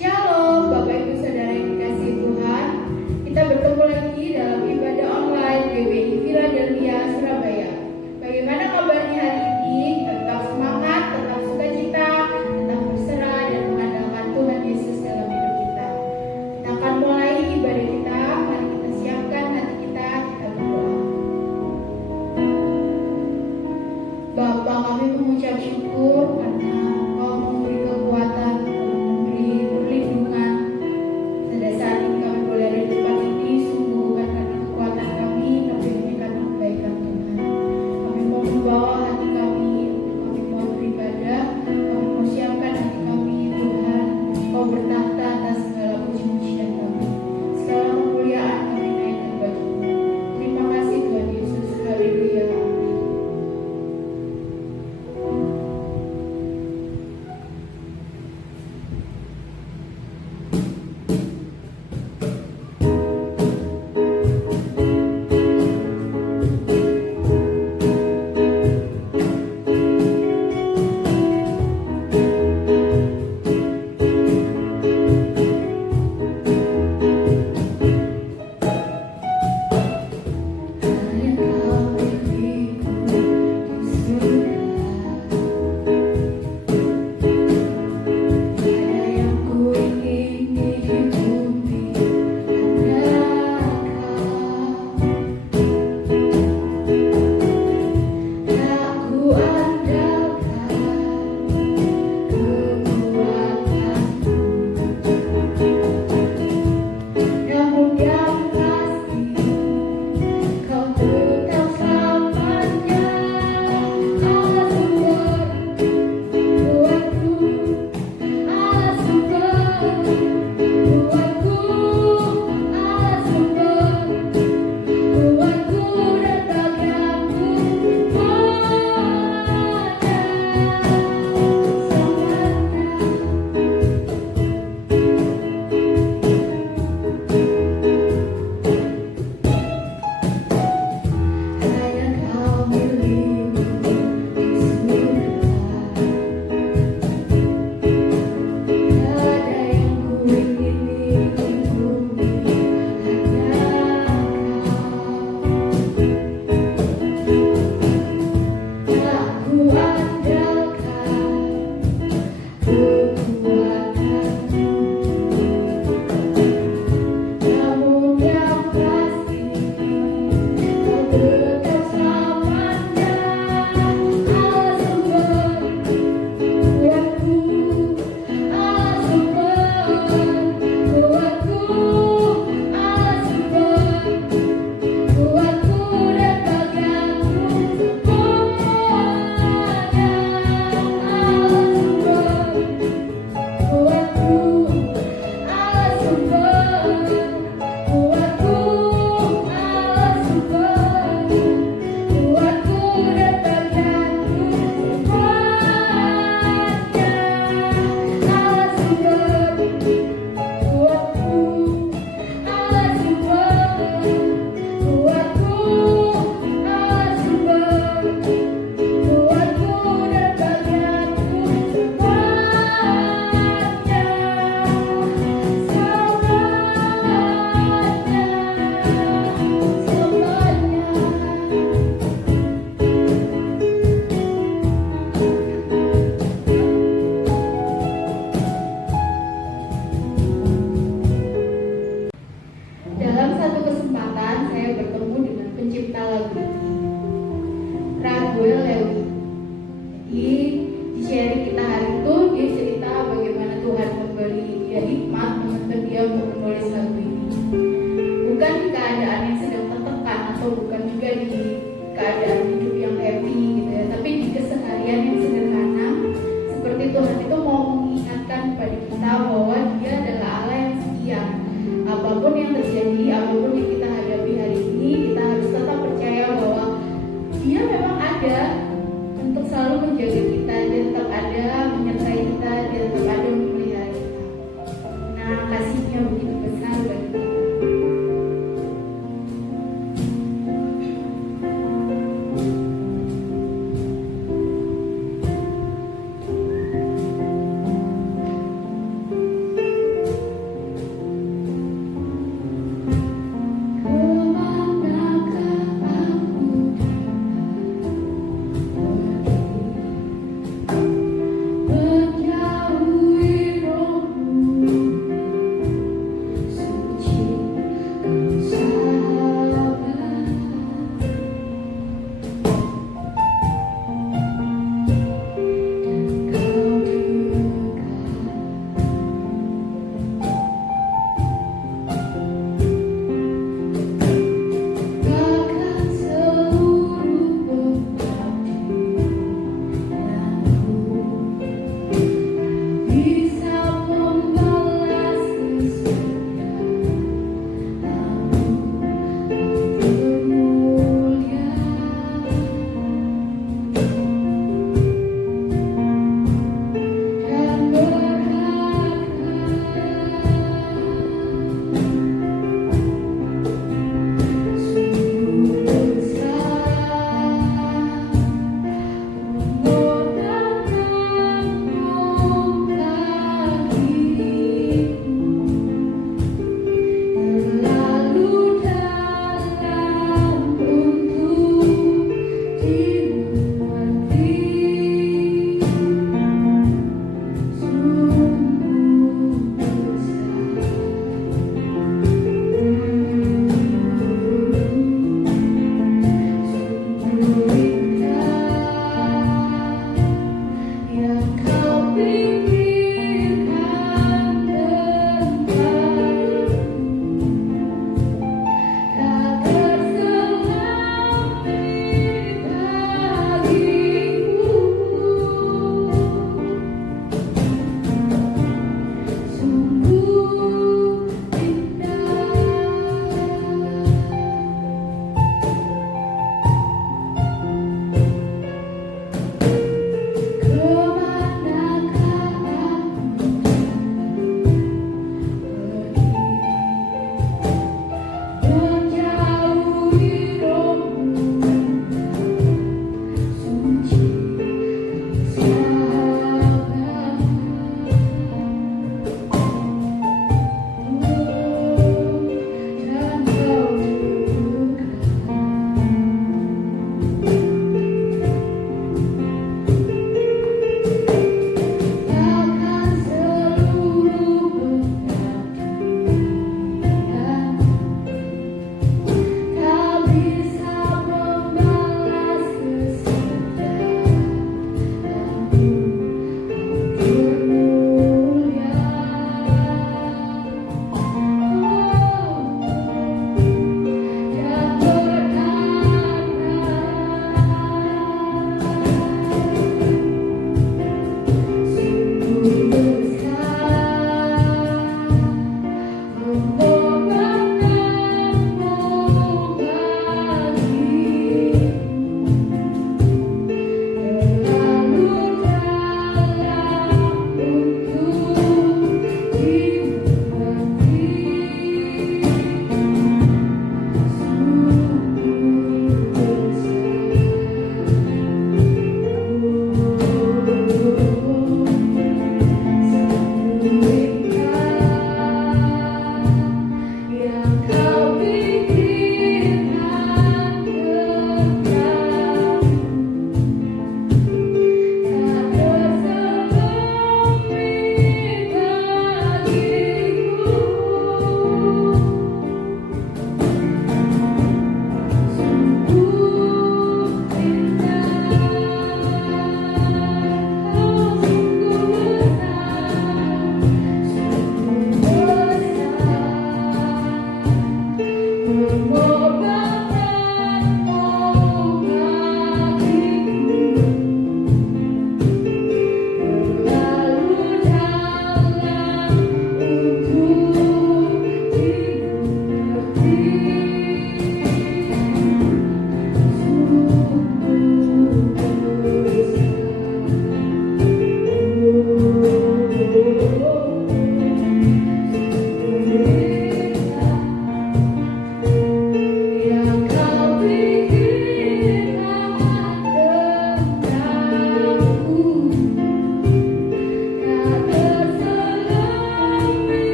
Shalom, Bapak Ibu Saudara yang dikasihi Tuhan. Kita bertemu lagi dalam ibadah online GBI Philadelphia, Surabaya. Bagaimana kabarnya hari ini? Tetap semangat, tetap sukacita, tetap berserah dan mengandalkan Tuhan Yesus dalam hidup kita. Kita akan mulai ibadah kita. Mari kita siapkan hati kita berdoa. Bapa, kami mengucap syukur karena Engkau memberi kekuatan, memberi perlindungan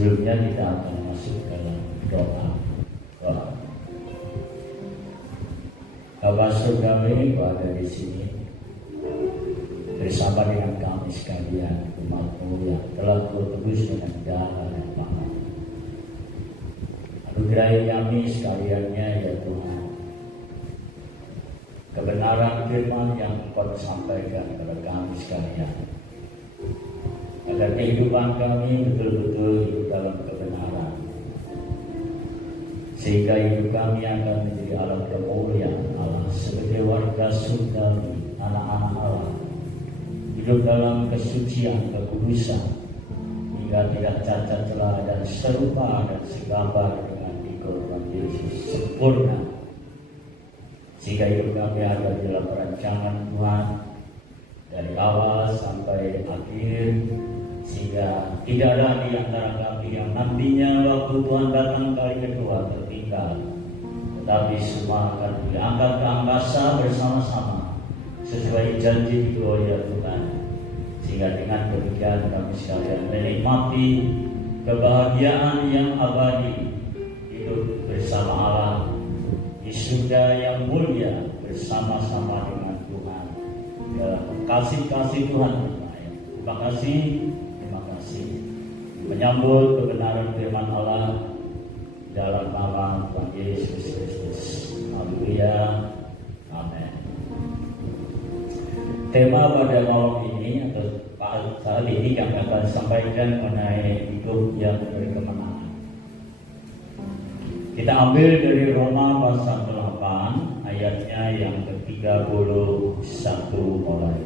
Sebelumnya kita akan masuk dalam doa. Bapa Surgawi yang ada di sini bersama dengan kami sekalian, umat-Mu yang telah bertebus dengan darah dan mahal. Anugerahi kami sekaliannya ya Tuhan, kebenaran firman yang Kau sampaikan kepada kami sekalian, agar kehidupan kami betul-betul hidup dalam kebenaran, sehingga hidup kami akan menjadi alat kemuliaan Allah sebagai warga surgawi, anak-anak Allah, hidup dalam kesucian, kekudusan, hingga tidak cacat celah dan serupa dan segambar dengan Tuhan Yesus sempurna, sehingga hidup kami ada dalam rancangan Tuhan dari awal sampai akhir, sehingga tidak ada di antara kami yang nantinya waktu Tuhan datang kali kedua tertinggal, tetapi semua akan diangkat ke angkasa bersama-sama sesuai janji ya Tuhan, sehingga dengan demikian kami sekalian menikmati kebahagiaan yang abadi, hidup bersama Allah di surga yang mulia bersama-sama dengan Tuhan dalam kasih-kasih Tuhan. Terima kasih menyambut kebenaran firman Allah dalam nama Tuhan Yesus Kristus. Haleluya. Amin. Tema pada malam ini atau saat ini yang akan sampaikan mengenai hidup yang berkemenangan. Kita ambil dari Roma pasal 8 ayatnya yang ke-31 mulai.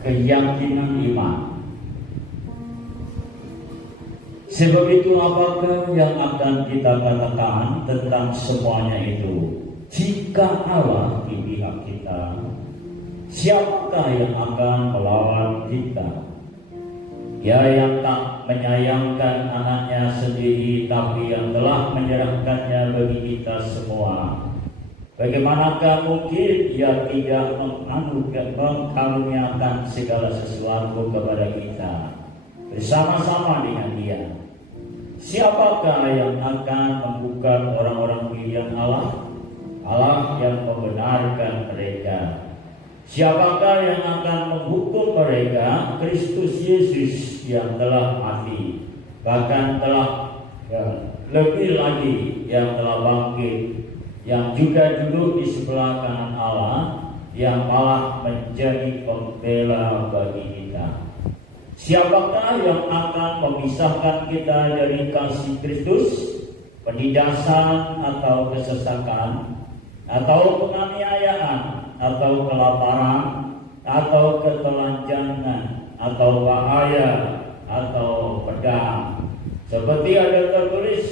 Keyakinan iman. Sebab itu apakah yang akan kita katakan tentang semuanya itu? Jika Allah di pihak kita, siapakah yang akan melawan kita? Dia yang tak menyayangkan anaknya sendiri, tapi yang telah menyerahkannya bagi kita semua. Bagaimanakah mungkin Dia tidak mengkaruniakan segala sesuatu kepada kita bersama-sama dengan Dia? Siapakah yang akan membuka orang-orang pilihan Allah? Allah yang membenarkan mereka. Siapakah yang akan menghukum mereka? Kristus Yesus yang telah mati, bahkan telah lebih lagi yang telah bangkit, yang juga duduk di sebelah kanan Allah, yang malah menjadi pembela bagi kita. Siapakah yang akan memisahkan kita dari kasih Kristus? Penindasan atau kesesakan, atau penganiayaan, atau kelaparan, atau ketelanjangan, atau bahaya, atau pedang. Seperti ada tertulis,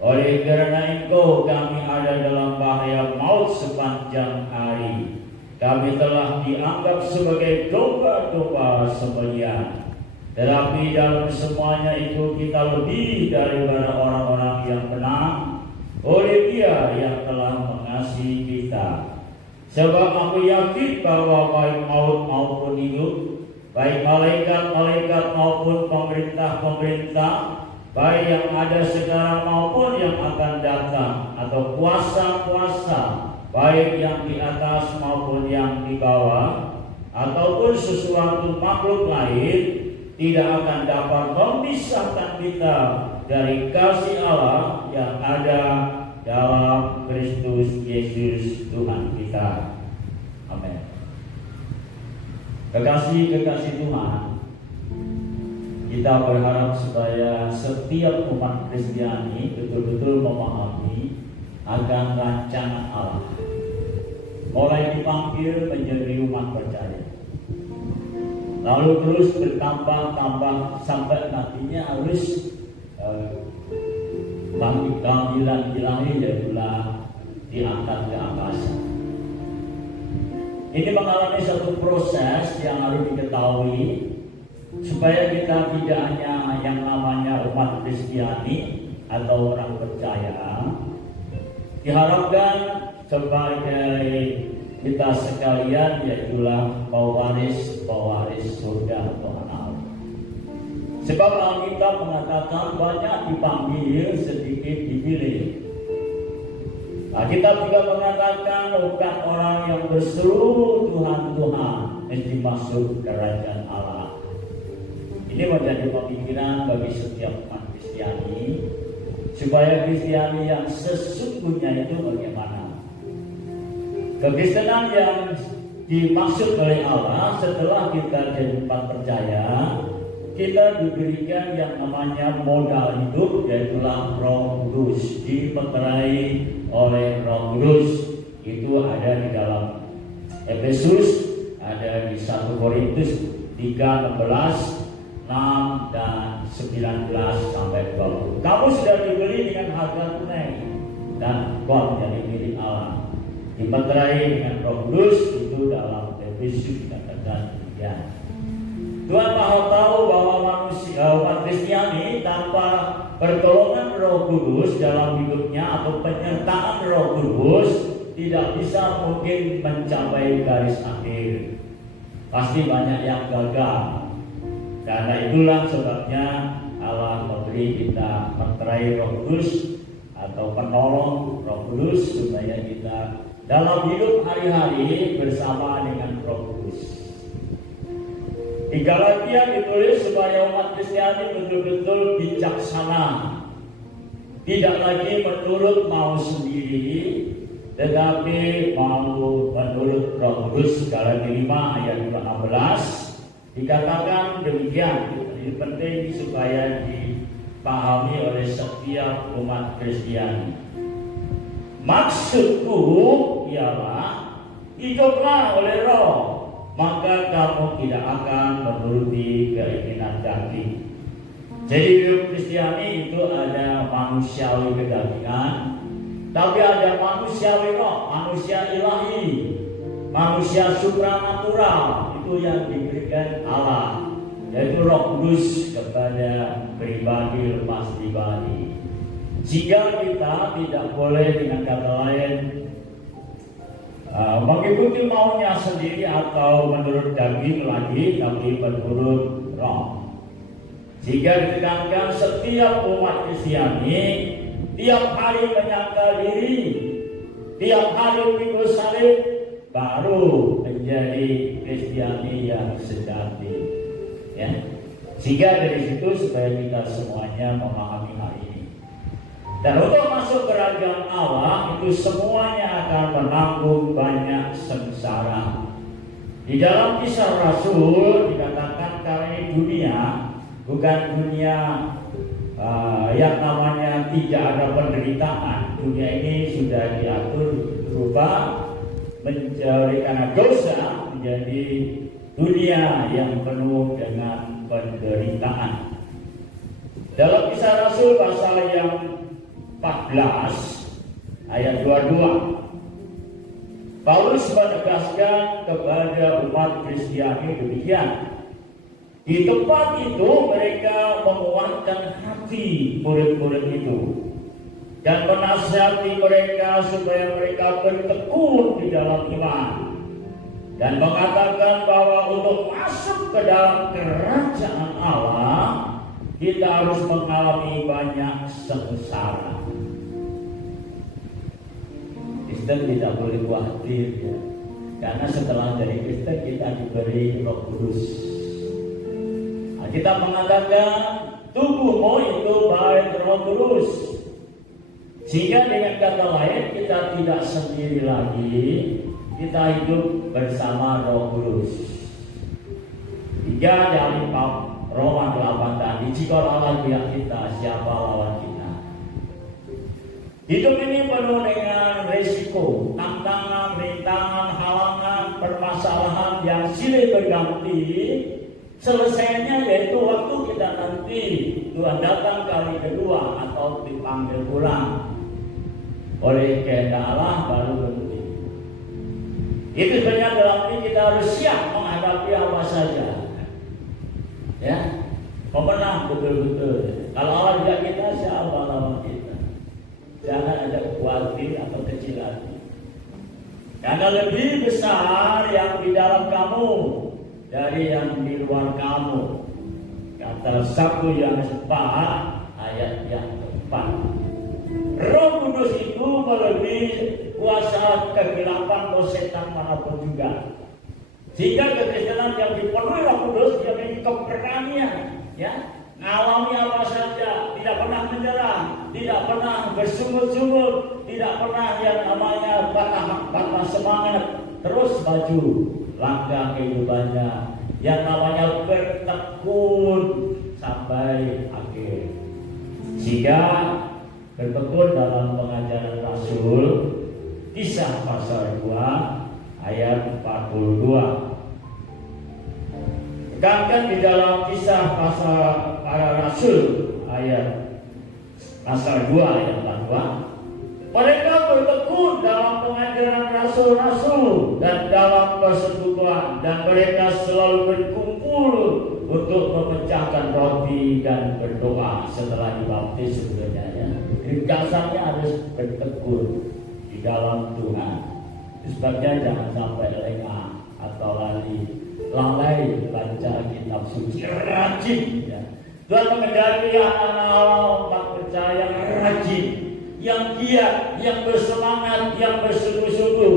oleh karena Engkau kami ada dalam bahaya maut sepanjang hari. Kami telah dianggap sebagai domba-domba sembelihan. Tetapi dalam semuanya itu kita lebih daripada orang-orang yang menang oleh Dia yang telah mengasihi kita. Sebab aku yakin bahwa baik maut maupun hidup, baik malaikat-malaikat maupun pemerintah-pemerintah, baik yang ada sekarang maupun yang akan datang, atau kuasa-kuasa, baik yang di atas maupun yang di bawah, ataupun sesuatu makhluk lain, tidak akan dapat memisahkan kita dari kasih Allah yang ada dalam Kristus Yesus Tuhan kita. Amin. Kekasih-kekasih Tuhan, kita berharap supaya setiap umat Kristiani betul-betul memahami akan rancangan Allah, mulai dipanggil menjadi umat percaya, lalu terus bertambah-tambah sampai nantinya harus panggilan ilahi yaitulah diangkat ke angkasa. Ini mengalami satu proses yang harus diketahui supaya kita tidak hanya yang namanya umat Kristiani atau orang percaya. Diharapkan sebagai kita sekalian yaitulah pewaris surga Tuhan Allah. Sebab Alkitab mengatakan banyak dipanggil, sedikit dipilih. Alkitab juga mengatakan bukan orang yang berseru Tuhan Tuhan mesti masuk kerajaan Allah. Ini menjadi pemikiran bagi setiap umat Kristiani, supaya Kristiani yang sesungguhnya itu bagaimana? Kekristenan yang dimaksud oleh Allah setelah kita jadi umat percaya, kita diberikan yang namanya modal hidup, yaitulah Roh Kudus, dimeterai oleh Roh Kudus. Itu ada di dalam Efesus, ada di 1 Korintus 3:16, 6 dan 19 sampai 20. Kamu sudah dibeli dengan harga tunai dan kau menjadi milik Allah. Dimeterai dengan Roh Kudus, itu dalam Efesus dikatakan demikian. Tuhan Maha tahu bahwa manusia umat Kristiani tanpa pertolongan Roh Kudus dalam hidupnya atau penyertaan Roh Kudus tidak bisa mungkin mencapai garis akhir. Pasti banyak yang gagal. Karena itulah sebabnya Allah memberi kita meterai Roh Kudus atau penolong Roh Kudus supaya kita dalam hidup hari-hari bersama dengan Roh Kudus. Di Galatia ditulis supaya umat Kristiani betul-betul bijaksana, tidak lagi menurut mau sendiri, tetapi mau menurut Roh Kudus. Galatia 5 ayat 16 dikatakan demikian. Ini penting supaya dipahami oleh setiap umat Kristiani. Maksudku ialah hiduplah oleh Roh, maka kamu tidak akan menuruti keinginan daging. Jadi hidup Kristiani itu ada manusiawi kedagingan, tapi ada manusiawi roh, manusia ilahi, manusia supranatural. Itu yang diberikan Allah, yaitu Roh Kudus kepada pribadi lepas pribadi. Jika kita tidak boleh, dengan kata lain, mengikuti maunya sendiri atau menurut daging lagi, tapi menurut Roh. Jika ditekankan setiap umat Kristiani tiap hari menyangkal diri, tiap hari pikul salib, baru menjadi Kristiani yang sejati. Ya, sehingga dari situ supaya kita semuanya memahami hal ini. Dan untuk masuk kerajaan Allah itu semuanya akan menanggung banyak sengsara. Di dalam Kisah Rasul dikatakan kalau ini dunia bukan dunia yang namanya tidak ada penderitaan. Dunia ini sudah diatur berubah menjadi karena dosa menjadi dunia yang penuh dengan penderitaan. Dalam Kisah Rasul pasal yang 14 ayat 22, Paulus menegaskan kepada umat Kristiani demikian. Di tempat itu mereka menguatkan hati murid-murid itu dan menasihati mereka supaya mereka bertekun di dalam iman, dan mengatakan bahwa untuk masuk ke dalam kerajaan Allah kita harus mengalami banyak sengsara. Kristen tidak boleh khawatir, ya. Karena setelah dari Kristen kita diberi Roh Kudus. Kita mengatakan tubuhmu itu baik Roh Kudus, sehingga dengan kata lain kita tidak sendiri lagi, kita hidup bersama Roh Kudus. 3 dari Roma 8 tadi, jika Allah pihak kita, siapa lawan kita? Hidup ini penuh dengan risiko, tantangan, rintangan, halangan, permasalahan yang silih berganti. Selesainya yaitu waktu kita nanti Tuhan datang kali kedua atau dipanggil pulang oleh kehendak Allah baru berhenti. Itu sebenarnya dalam ini kita harus siap menghadapi apa saja. Ya, pemenang betul-betul. Kalau Allah tidak kita, siapa lawan kita? Jangan ada khawatir atau kecil hati. Karena lebih besar yang di dalam kamu dari yang di luar kamu. antara 1 Yohanes 4 ayat yang keempat. Roh Kudus itu melebihi kuasa kegelapan atau setan manapun juga. Sehingga kekristenan yang dipenuhi Roh Kudus dia memiliki keberanian, ya, ngalami apa saja, tidak pernah menyerah, tidak pernah bersungut-sungut, tidak pernah yang namanya patah semangat, terus maju langkah kehidupannya, yang namanya bertekun sampai akhir. Sehingga bertekun dalam pengajaran Rasul, Kisah pasal 2 ayat 42. Tekankan di dalam Kisah pasal para Rasul ayat pasal 2 ayat 42. Mereka bertekun dalam pengajaran rasul-rasul dan dalam persekutuan, dan mereka selalu berkumpul untuk memecahkan roti dan berdoa setelah dibaptis. Sebenarnya dasarnya harus bertekun di dalam Tuhan. Sebabnya jangan sampai lengah atau lalai baca kitab suci, rajin, ya. Tuhan mengendaki anak-anak Allah tak percaya rajin, yang giat, yang bersemangat, yang bersungguh-sungguh.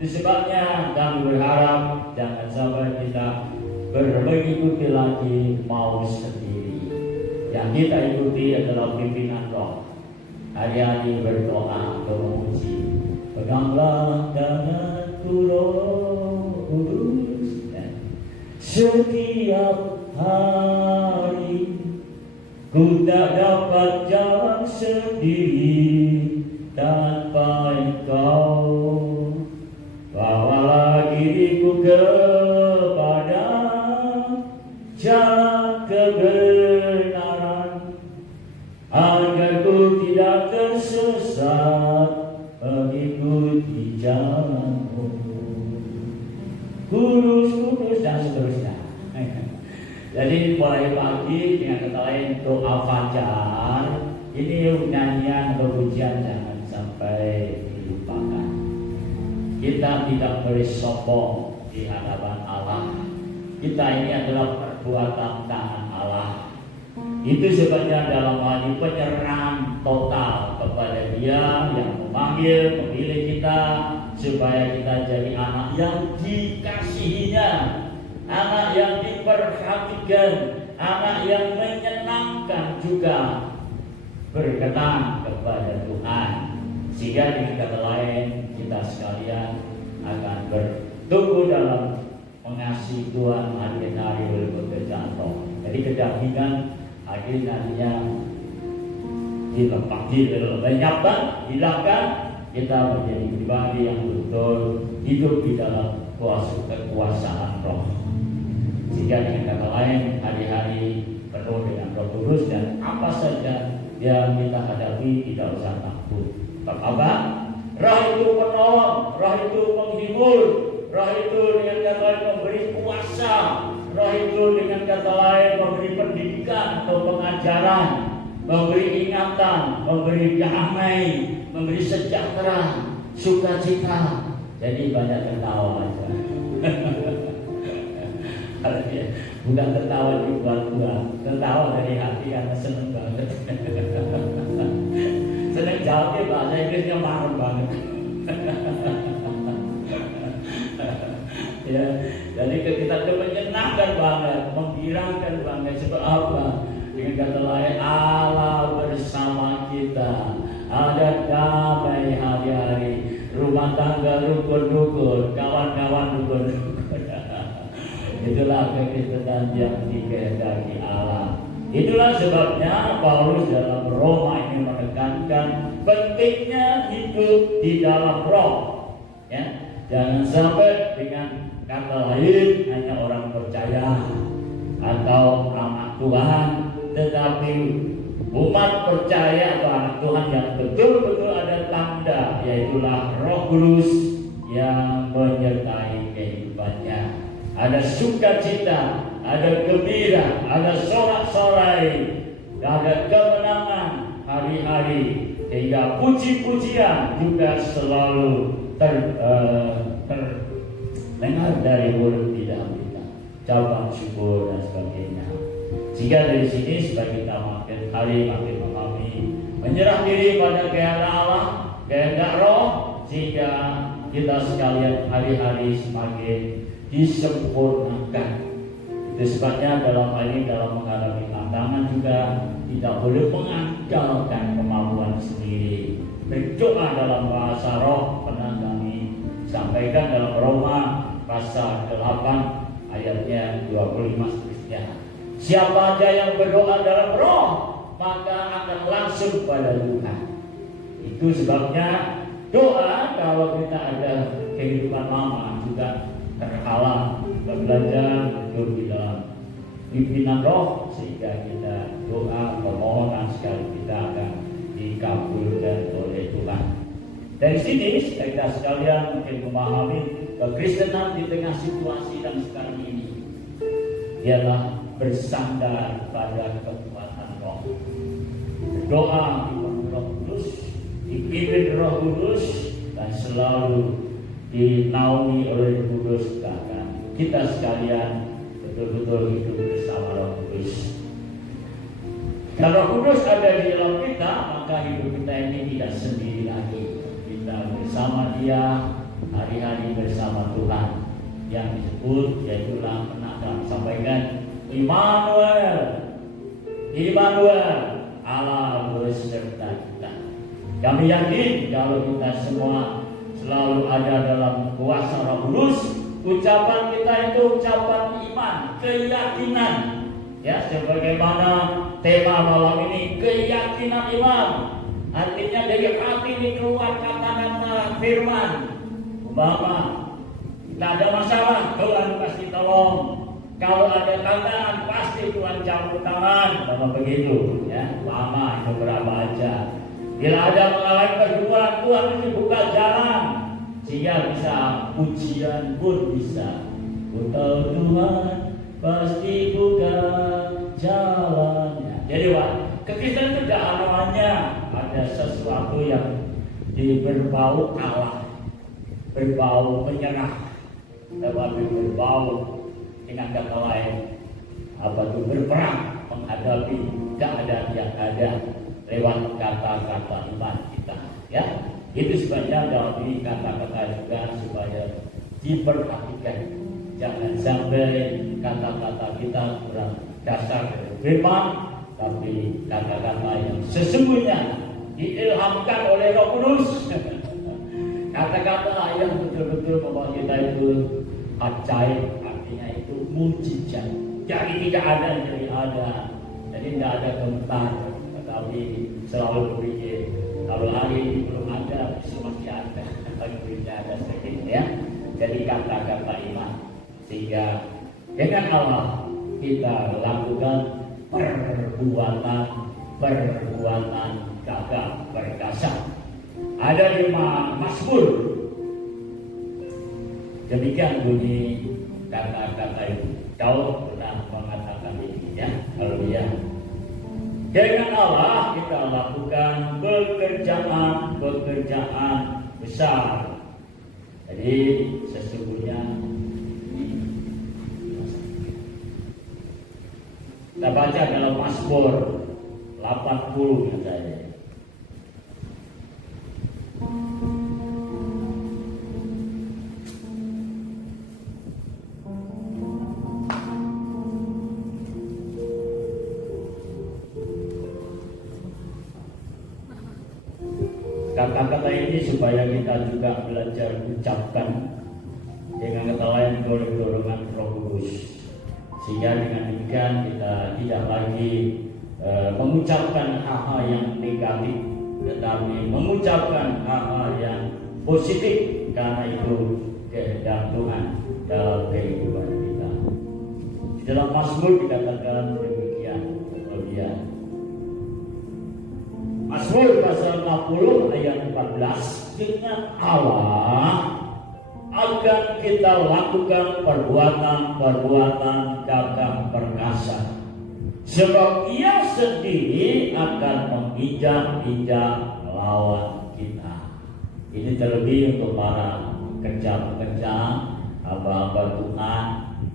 Disebabnya kami berharap jangan sampai kita mengikuti lagi mau sendiri. Yang kita ikuti adalah pimpinan Roh. Hari-hari berdoa, memuji. Peganglah tanganku Roh Kudus, setiap hari ku tak dapat jalan sendiri tanpa Engkau. Bawalah diriku kepada jalan kebenaran, agar ku tidak tersesat mengikuti jalan-Mu. Kudus, dan seterusnya. Jadi mulai pagi dengan kata lain doa fajar, ini nyanyian atau pujian jangan sampai dilupakan. Kita tidak boleh sombong di hadapan Allah. Kita ini adalah perbuatan tangan Allah. Itu sebabnya dalam hal ini penyerahan total kepada Dia yang memanggil, memilih kita supaya kita jadi anak yang dikasihinya, anak yang diperhatikan, anak yang menyenangkan juga, berkenan kepada Tuhan. Sehingga dengan kata lain kita sekalian akan bertumbuh dalam mengasihi Tuhan hari-hari berpekerjaan roh. Jadi kedagingan hadir nantinya dilenyapkan, hilangkan, kita menjadi pribadi yang betul hidup di dalam kekuasaan roh. Sehingga dengan kata lain hari-hari penuh dengan Roh Kudus, dan apa saja yang kita hadapi tidak usah takut. Apa? Roh itu penolong, roh itu menghibur, roh itu dengan kata lain memberi kuasa, roh itu dengan kata lain memberi pendidikan atau pengajaran, memberi ingatan, memberi damai, memberi sejahtera, sukacita. Jadi banyak tertawa aja. Bukan tertawa di buat-buat, tertawa dari hati karena seneng banget. Seneng jawabnya bahasa Inggrisnya marah banget. Ya, jadi kita itu menyenangkan banget, menggirangkan banget. Sebab apa? Dengan kata lain, Allah bersama kita. Ada damai hari-hari, rumah tangga rukun-rukun, kawan-kawan rukun-rukun. Itulah kekristenan yang dikehendaki Allah. Itulah sebabnya Paulus dalam Roma ini menekankan pentingnya hidup di dalam roh. Ya, jangan sampai dengan kata lain hanya orang percaya atau anak Tuhan, tetapi umat percaya atau anak Tuhan yang betul-betul ada tanda, yaitulah Roh Kudus yang menyertai kehidupannya. Ada sukacita, ada gembira, ada sorak-sorai, ada kemenangan hari-hari, sehingga puji-pujian juga selalu terdengar dari mulut kita, ucapan syukur dan sebagainya. Sehingga dari sini supaya kita makin hari makin memahami, menyerah diri pada kehendak Allah, kehendak Roh, sehingga kita sekalian hari-hari semakin disempurnakan. Itu sebabnya dalam hal ini, dalam menghadapi tantangan juga tidak boleh mengandalkan kemampuan sendiri. Berdoa dalam bahasa Roh, pernah kami sampaikan dalam Roma pasal 8 ayatnya 25 seterusnya. Siapa aja yang berdoa dalam Roh, maka akan langsung pada Tuhan. Itu sebabnya doa, kalau kita ada kehidupan lama juga terhalang, belajar hidup di dalam pimpinan Roh, sehingga kita doa permohonan sekali kita akan dikabulkan oleh Tuhan. Dari sini kita sekalian mungkin memahami kekristenan di tengah situasi dan sekarang ini ialah bersandar pada kekuatan Roh. Berdoa di Roh Kudus, dipimpin Roh Kudus, dan selalu dinaungi oleh Roh Kudus. Bahkan kita sekalian betul-betul hidup bersama Roh Kudus. Kalau Roh Kudus ada di dalam kita, maka hidup kita ini tidak sendiri lagi. Kita bersama Dia, hari-hari bersama Tuhan. Yang disebut yaitulah pernah kami sampaikan, Immanuel, Allah beserta kita. Kami yakin kalau kita semua selalu ada dalam kuasa Roh Kudus, ucapan kita itu ucapan iman, keyakinan. Ya, sebagaimana tema malam ini, keyakinan iman. Artinya dari hati ini keluar kata-kata firman. Umpama tidak ada masalah, Tuhan pasti tolong. Kalau ada tantangan, pasti Tuhan campur tangan. Sama begitu, ya. Lama itu berapa aja. Bila ada mengalami perjuangan, Tuhan itu buka jalan, sehingga bisa ujian pun bisa. Ku tahu Tuhan pasti buka jalannya. Jadi kekristenan itu tidak hanya ada sesuatu yang berbau Allah, berbau menyerah, tetapi berbau dengan kata lain berperang menghadapi keadaan yang ada lewat kata-kata iman kita. Ya, itu sebabnya dalam ini kata-kata juga supaya diperhatikan. Jangan sampai kata-kata kita berdasar dari firman, tapi kata-kata yang sesungguhnya diilhamkan oleh Roh Kudus. Kata-kata yang betul-betul membawa kita itu ajaib, artinya itu mujizat. Jadi tidak ada jadi ada, jadi tidak ada komentar, tetapi selalu berpikir kalau hari ini belum ada, besok masih ada, berikutnya ada sedikit, ya. Jadi kata-kata iman, sehingga dengan Allah kita lakukan perbuatan gagah perkasa. Ada 5 Mazmur. Demikian bunyi kata-kata itu. Kau pernah mengatakan ini, ya. Haleluya. Dengan Allah kita lakukan pekerjaan besar. Jadi sesungguhnya kita baca dalam Mazmur 80 katanya. Kata-kata ini supaya kita juga belajar ucapkan dengan kata lain dorongan Roh Kudus, sehingga dengan demikian kita tidak lagi mengucapkan hal-hal yang negatif, tetapi mengucapkan hal-hal yang positif, karena itu kehendak Tuhan dalam kehidupan kita. Di dalam Mazmur dikatakan demikian. Mazmur pasal 60 ayat 14, dengan Allah akan kita lakukan perbuatan gagah perkasa, sebab Ia sendiri akan menginjak-injak lawan kita. Ini terlebih untuk para pekerja-pekerja, hamba-hamba Tuhan.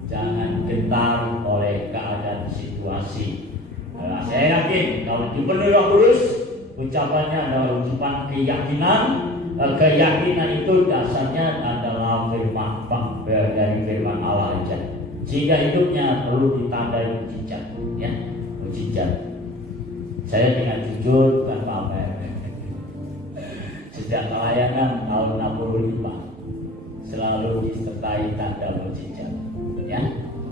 Jangan gentar oleh keadaan situasi Allah dipenuhi Roh Kudus, ucapannya adalah ucapan keyakinan. Keyakinan itu dasarnya adalah firman dari firman Allah aja. Sehingga hidupnya perlu ditandai mujizat, ya, mujizat. Saya dengan jujur bukan pamer. Sejak pelayanan tahun 65 selalu disertai tanda mujizat, ya.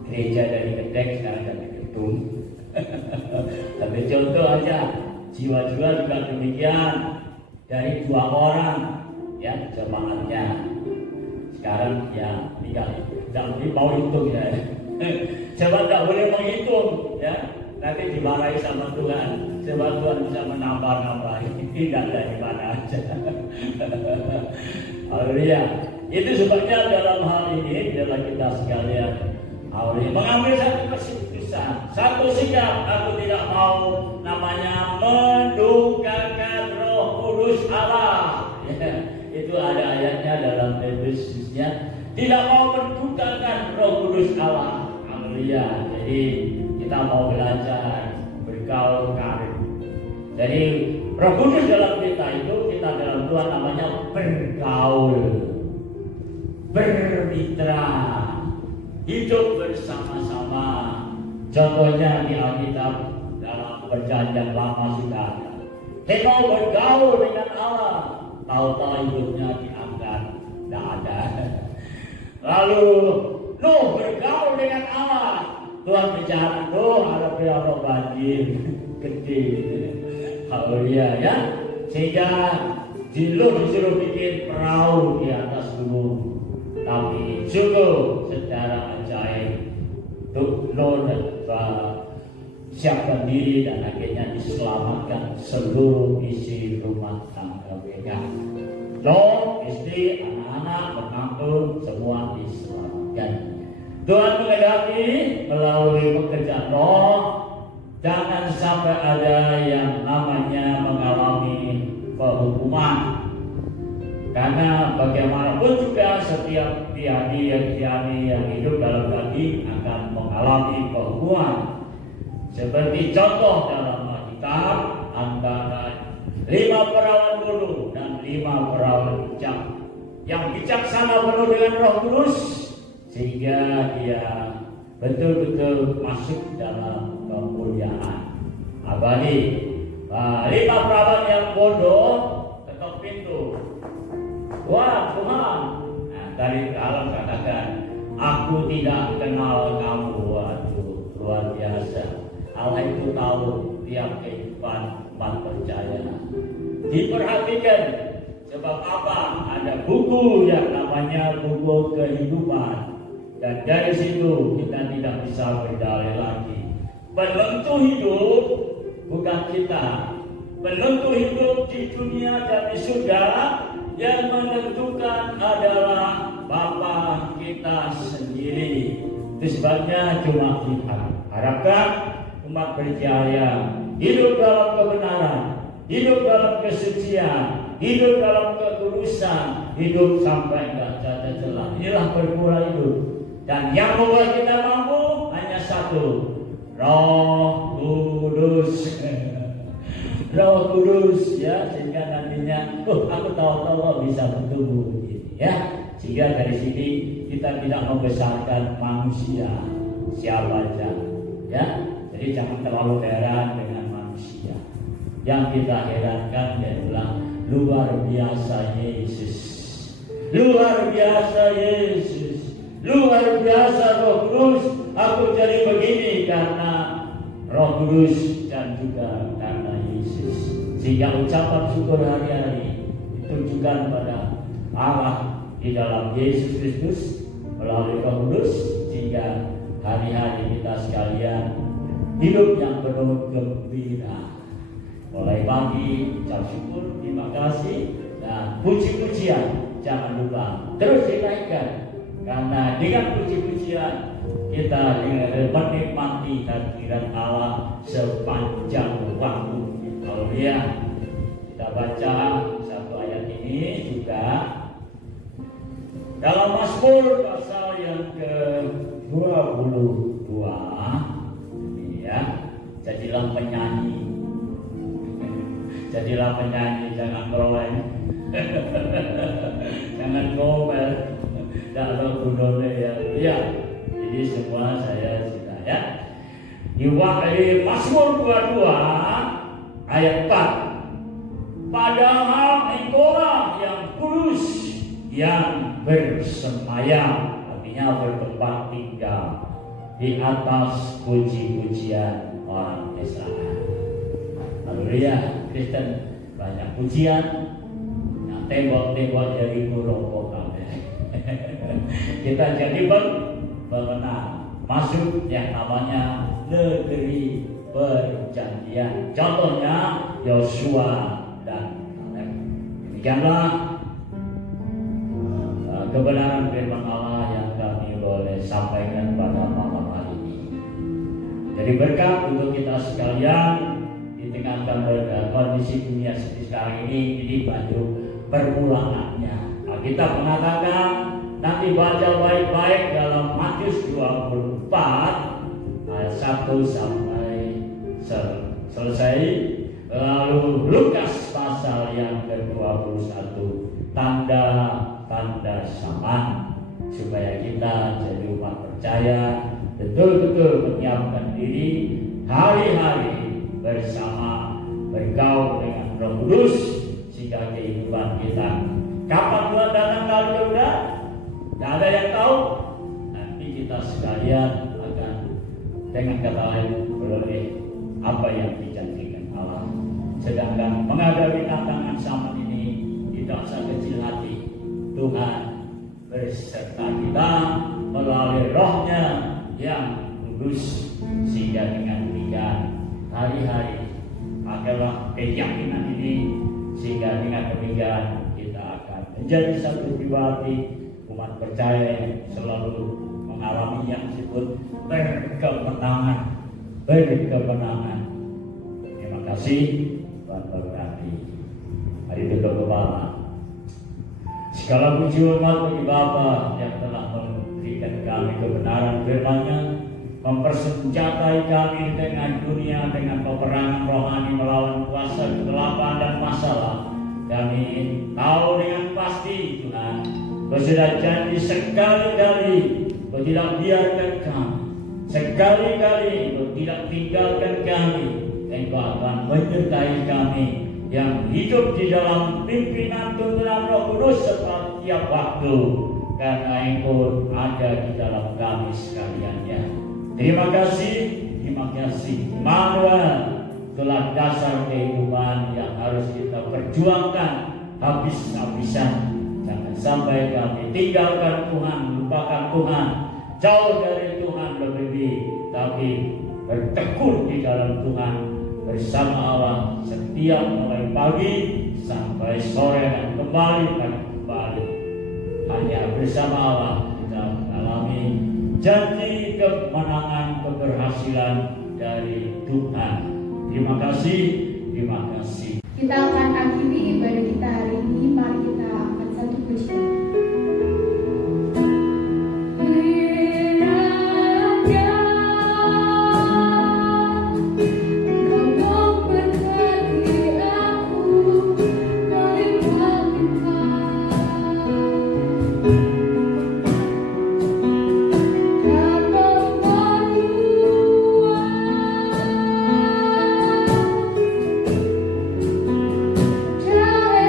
Gereja dari Gedek sekarang dari Gedung. Tapi contoh aja, jiwa-jiwa juga demikian. Dari 2 orang, ya, jemaatnya sekarang ya tidak mau hitung, ya. Sebab tidak boleh menghitung, ya, nanti dimarahi sama Tuhan. Sebab Tuhan bisa menambah-nambah, tidak dari mana aja. Haleluya. Itu sebabnya dalam hal ini adalah kita sekalian mengambil satu keputusan, satu sikap. Aku tidak mau namanya mendukakan Roh Kudus Allah. Ya, itu ada ayatnya dalam Efesusnya. Tidak mau mendukakan Roh Kudus Allah. Haleluya. Jadi kita mau belajar bergaul karir. Jadi Roh Kudus dalam kita itu, kita dalam Tuhan namanya bergaul, bermitra, hidup bersama-sama. Contohnya di Alkitab dalam Perjanjian Lama sudah ada. Henok bergaul dengan Allah, tahu-tahu hidupnya diangkat, tidak ada. Lalu Nuh bergaul dengan Allah, Tuhan bicara, Nuh ada berapa banjir gede. Haleluya, ya. Sehingga Nuh disuruh bikin perahu di atas gunung. Tapi sungguh secara ajaib Nuh siapkan diri dan akhirnya diselamatkan seluruh isi rumah tangga mereka. Nuh, istri, anak-anak, menantu semua diselamatkan. Tuhan menghendaki melalui pekerjaan Nuh, jangan sampai ada yang namanya mengalami penghukuman. Karena bagaimanapun juga setiap tiani yang hidup dalam daging akan mengalami penghukuman. Seperti contoh dalam Alkitab antara 5 perawan bodoh dan 5 perawan bijak. Yang bijaksana penuh dengan Roh Kudus sehingga dia betul-betul masuk dalam kemuliaan abadi. 5 perawan yang bodoh ketok pintu. Wah Tuhan, nah, dari dalam katakan, aku tidak kenal kamu. Waduh, luar biasa. Allah itu tahu tiap kehidupan umat percaya. Diperhatikan, sebab apa? Ada buku yang namanya buku kehidupan. Dan dari situ kita tidak bisa berdalih lagi. Penentu hidup bukan kita. Penentu hidup di dunia dan di surga yang menentukan adalah Bapa kita sendiri. Itu sebabnya cuma kita harapkan umat percaya hidup dalam kebenaran, hidup dalam kesucian, hidup dalam kekudusan, hidup sampai enggak cacat celah. Inilah perpura hidup. Dan yang membuat kita mampu hanya satu, Roh Kudus. Roh Kudus, ya, sehingga nantinya aku tahu bisa bertumbuh gitu, ya. Sehingga dari sini kita tidak membesarkan manusia siapa aja, ya. Jadi jangan terlalu heran dengan manusia. Yang kita herankan adalah luar biasa Yesus. Luar biasa Yesus. Luar biasa Roh Kudus. Aku jadi begini karena Roh Kudus dan juga karena Yesus. Sehingga ucapan syukur hari-hari ditujukan pada Allah di dalam Yesus Kristus melalui Roh Kudus, sehingga hari-hari kita sekalian hidup yang penuh gembira. Mulai pagi ucap syukur, terima kasih, dan puji-pujian jangan lupa terus dinaikkan. Karena dengan puji-pujian kita menikmati hadirat Allah sepanjang waktu. Haleluya. Kita baca satu ayat ini juga dalam Mazmur pasal yang ke-22. Ini ya, jadilah penyanyi Jadilah penyanyi, jangan meroleh. Jangan ngomel. Tidak ada gunanya ya. Iya, jadi semua saya sudah ya. Di Mazmur 22 ayat 4. Padahal engkaulah yang kudus, yang bersemayam, artinya bertempat tinggal di atas puji-pujian orang Israel. Haleluya, Kristen banyak pujian. Nah, tembok-tembok dari rokok kami. Kita jadi mengenal masuk yang namanya negeri perjanjian. Contohnya Yosua dan Kaleb. Demikianlah kebenaran firman Allah yang kami boleh sampaikan pada malam hari ini. Jadi berkat untuk kita sekalian di tengah kondisi dunia seperti sekarang ini baju permulangannya. Kita mengatakan nanti baca baik-baik dalam Matius 24 ayat 1 sampai selesai. Lalu Lukas pasal yang ke-21, tanda-tanda zaman, supaya kita jadi umat percaya betul-betul menyiapkan diri hari-hari bersama bergaul dengan Roh Kudus, sehingga kehidupan kita kapan Tuhan datang kali kedua tidak ada yang tahu. Nanti kita sekalian akan dengan kata lain beroleh apa yang dijanjikan Allah. Sedangkan menghadapi tantangan zaman ini tidak usah kecil hati. Tuhan berserta kita melalui Roh-Nya yang kudus, sehingga dengan demikian hari-hari adalah keyakinan ini, sehingga dengan demikian kita akan menjadi satu pribadi umat percaya yang selalu mengalami yang disebut berkemenangan. Terima kasih. Tuhan berkati. Mari tutup kepala. Segala puji hormat bagi Bapa yang telah memberikan kami kebenaran firman-Nya, mempersenjatai kami dengan dunia, dengan peperangan rohani melawan kuasa kegelapan dan masalah. Kami tahu dengan pasti Tuhan, Kau sudah janji sekali-kali Kau tidak biarkan kami, sekali-kali Kau tidak tinggalkan kami. Engkau akan menyertai kami yang hidup di dalam pimpinan tuntunan Roh Kudus setiap waktu, karena Engkau ada di dalam kami sekalian ya. Terima kasih Immanuel, itulah dasar kehidupan yang harus kita perjuangkan habis-habisan. Jangan sampai kami tinggalkan Tuhan, lupakan Tuhan, jauh dari Tuhan lebih, tapi bertekun di dalam Tuhan bersama Allah setiap mulai pagi sampai sore dan kembali. Hanya bersama Allah kita mengalami janji kemenangan, keberhasilan dari Tuhan. Terima kasih. Kita akan akhiri ibadah kita hari ini. Mari kita angkat satu pujian. Jauh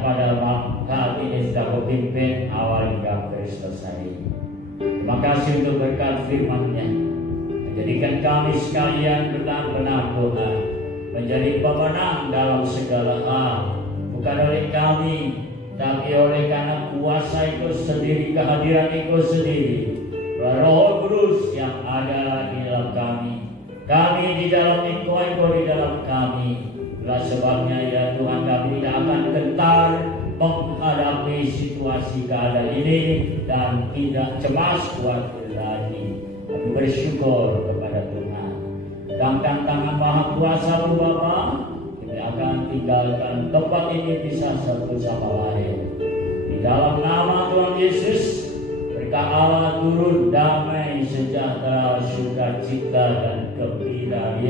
pada saat ini sudah memimpin awal hingga selesai. Terima kasih untuk berkat firman-Nya. Menjadikan kami sekalian benar-benar Tuhan menjadi pemenang dalam segala hal. Bukan oleh kami, tapi oleh karena kuasa Engkau sendiri, kehadiran Engkau sendiri, Roh Kudus yang ada di dalam kami. Kami di dalam Engkau, Engkau di dalam kami. Itulah sebabnya ya Tuhan, kami tidak akan gentar menghadapi situasi keadaan ini dan tidak cemas khawatir lagi. Kami bersyukur kepada Tuhan. Sedangkan tangan Maha Kuasa Bapa, kami akan tinggalkan tempat ini bisa satu sama lain. Di dalam nama Tuhan Yesus, berkah Allah turun damai, sejahtera, sukacita dan gembira.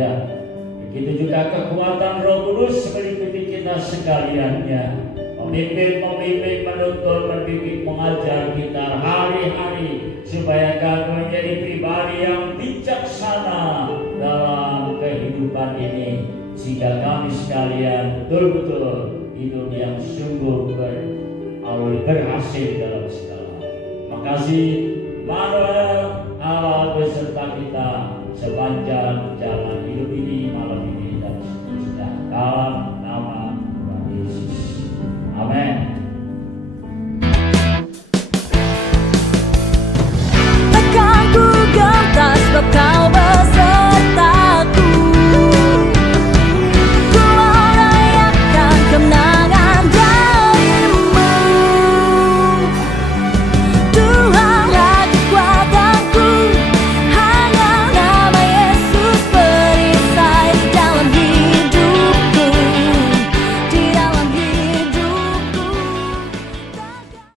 Begitu juga kekuatan Roh Kudus meliputi kita sekaliannya. Memimpin, menuntun, mendidik, mengajar kita hari-hari supaya kami menjadi pribadi yang bijaksana dalam kehidupan ini, sehingga kami sekalian betul-betul hidup yang sungguh berhasil dalam segala. Terima kasih Immanuel, Allah beserta kita sepanjang jalan hidup ini, malam ini dan seterusnya. Dalam